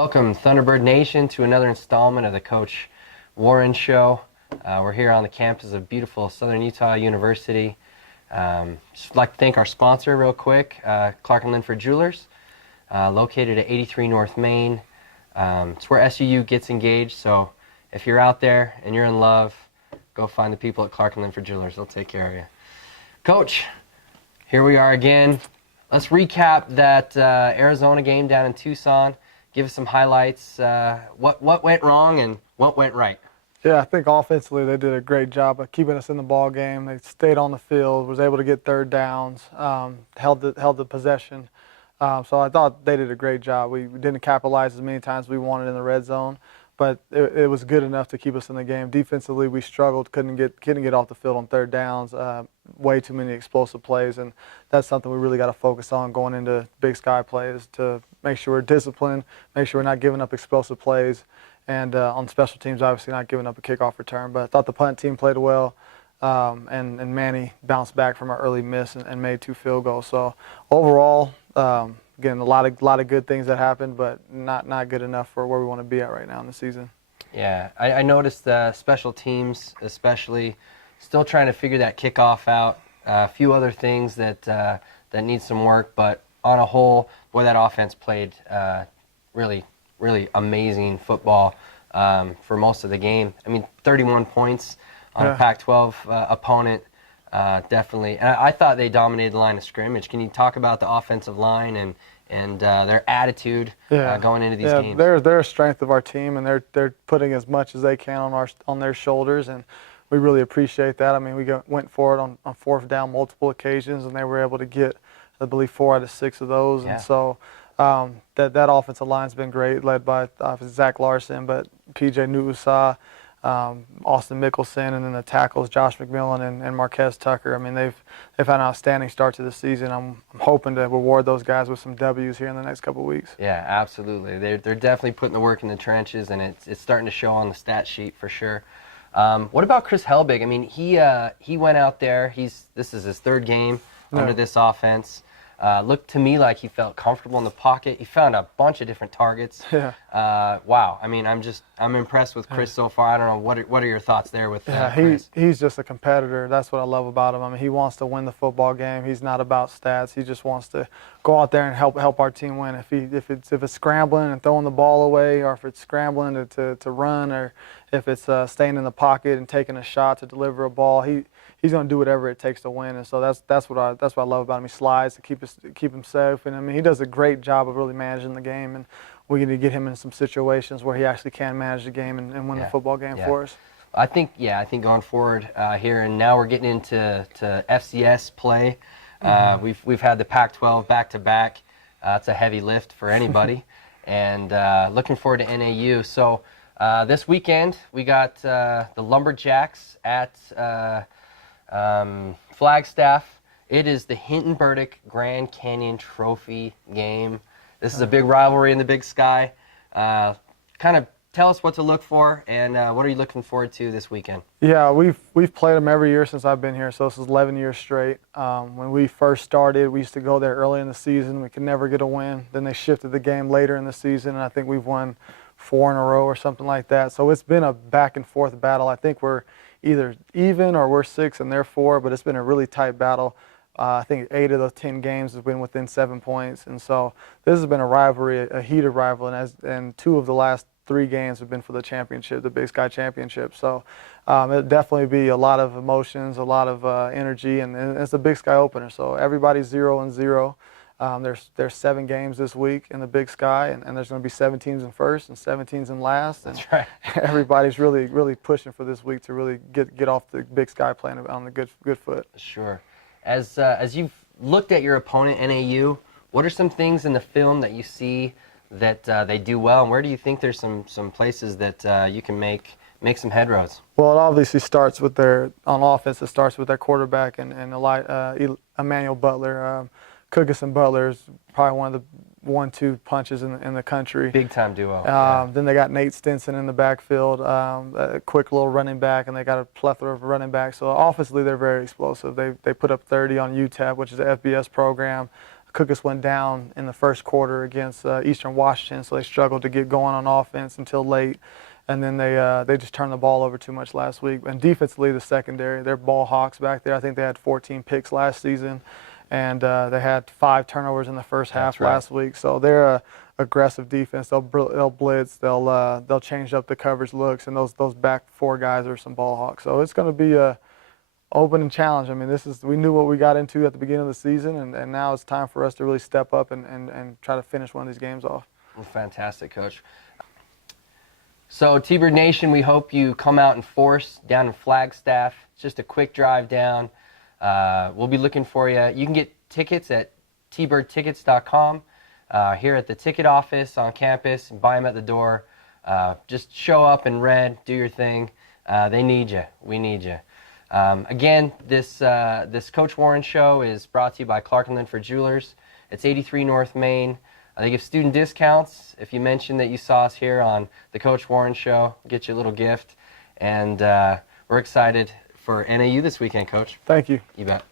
Welcome, Thunderbird Nation, to another installment of the Coach Warren Show. We're here on the campus of beautiful Southern Utah University. Just like to thank our sponsor real quick, Clark & Linford Jewelers, located at 83 North Main. It's where SUU gets engaged, so if you're out there and you're in love, go find the people at Clark & Linford Jewelers. They'll take care of you. Coach, here we are again. Let's recap that Arizona game down in Tucson. Give us some highlights. What went wrong and what went right? Yeah, I think offensively they did a great job of keeping us in the ball game. They stayed on the field, was able to get third downs, held the possession. So I thought they did a great job. We didn't capitalize as many times as we wanted in the red zone, but it was good enough to keep us in the game. Defensively, we struggled, couldn't get off the field on third downs. Way too many explosive plays, and that's something we really got to focus on going into Big Sky plays, to make sure we're disciplined, make sure we're not giving up explosive plays, and on special teams, obviously not giving up a kickoff return. But I thought the punt team played well, and Manny bounced back from an early miss and made 2 field goals. So overall, again, a lot of good things that happened, but not good enough for where we want to be at right now in the season. Yeah, I noticed special teams especially still trying to figure that kickoff out. A few other things that need some work, but on a whole, boy, that offense played really amazing football for most of the game. I mean, 31 points on a Pac-12 opponent, definitely. And I thought they dominated the line of scrimmage. Can you talk about the offensive line and their attitude going into these games? They're a strength of our team, and they're putting as much as they can on their shoulders, and we really appreciate that. I mean, we went for it on fourth down multiple occasions, and they were able to get, I believe, 4 out of 6 of those. Yeah. And so that offensive line's been great, led by Zach Larson, but P.J. Nuusa, Austin Mickelson, and then the tackles, Josh McMillan and Marquez Tucker. I mean, they've had an outstanding start to the season. I'm hoping to reward those guys with some W's here in the next couple of weeks. Yeah, absolutely. They're definitely putting the work in the trenches, and it's starting to show on the stat sheet for sure. What about Chris Helbig? I mean, he went out there. This is his 3rd game under this offense. Looked to me like he felt comfortable in the pocket. He found a bunch of different targets. Yeah. Wow. I mean, I'm impressed with Chris so far. I don't know, what are your thoughts there with Chris? He's just a competitor. That's what I love about him. I mean, he wants to win the football game. He's not about stats. He just wants to go out there and help our team win. If it's scrambling and throwing the ball away, or if it's scrambling to run, or if it's staying in the pocket and taking a shot to deliver a ball, he's going to do whatever it takes to win. And so that's what I love about him. He slides to keep him safe, and I mean, he does a great job of really managing the game, and we need to get him in some situations where he actually can manage the game and win the football game for us. I think going forward here, and now we're getting into FCS play. We've had the Pac-12 back-to-back. It's a heavy lift for anybody, and looking forward to NAU. So this weekend we got the Lumberjacks at Flagstaff. It is the Hinton Burdick Grand Canyon Trophy game. This is a big rivalry in the Big Sky. Kind of tell us what to look for, and what are you looking forward to this weekend? Yeah, we've played them every year since I've been here, so this is 11 years straight. When we first started, we used to go there early in the season. We could never get a win. Then they shifted the game later in the season, and I think we've won 4 in a row or something like that. So it's been a back-and-forth battle. I think we're either even or we're 6 and they're 4, but it's been a really tight battle. I think 8 of those 10 games have been within 7 points, and so this has been a rivalry, a heated rivalry, and 2 of the last 3 games have been for the championship, the Big Sky Championship. So it'll definitely be a lot of emotions, a lot of energy, and it's a Big Sky opener. So everybody's 0-0. There's 7 games this week in the Big Sky, and there's going to be 7 teams in first and 7 teams in last. And that's right. Everybody's really pushing for this week to really get off the Big Sky playing on the good foot. Sure. As you've looked at your opponent, NAU, what are some things in the film that you see that they do well, and where do you think there's some places that you can make some headroads? Well, it obviously starts with on offense. It starts with their quarterback and Emmanuel Butler. Cookus and Butler is probably one of the 1-2 punches in the country. Big time duo. Then they got Nate Stinson in the backfield, a quick little running back, and they got a plethora of running backs. So offensively, they're very explosive. They put up 30 on UTEP, which is an FBS program. Cookus went down in the first quarter against Eastern Washington, so they struggled to get going on offense until late. And then they just turned the ball over too much last week. And defensively, the secondary, they're ball hawks back there. I think they had 14 picks last season, and they had 5 turnovers in the first half last week. So they're a aggressive defense. They'll blitz. They'll change up the coverage looks, and those back 4 guys are some ball hawks. So it's going to be a open and challenge. I mean, we knew what we got into at the beginning of the season, and now it's time for us to really step up and try to finish one of these games off. Well, fantastic, Coach. So, T-Bird Nation, we hope you come out in force down in Flagstaff. It's just a quick drive down. We'll be looking for you. You can get tickets at tbirdtickets.com here at the ticket office on campus, and buy them at the door. Just show up in red, do your thing. They need you. We need you. Again, this Coach Warren show is brought to you by Clark & Linford Jewelers. It's 83 North Main. They give student discounts. If you mention that you saw us here on the Coach Warren show, get you a little gift. And we're excited for NAU this weekend, Coach. Thank you. You bet.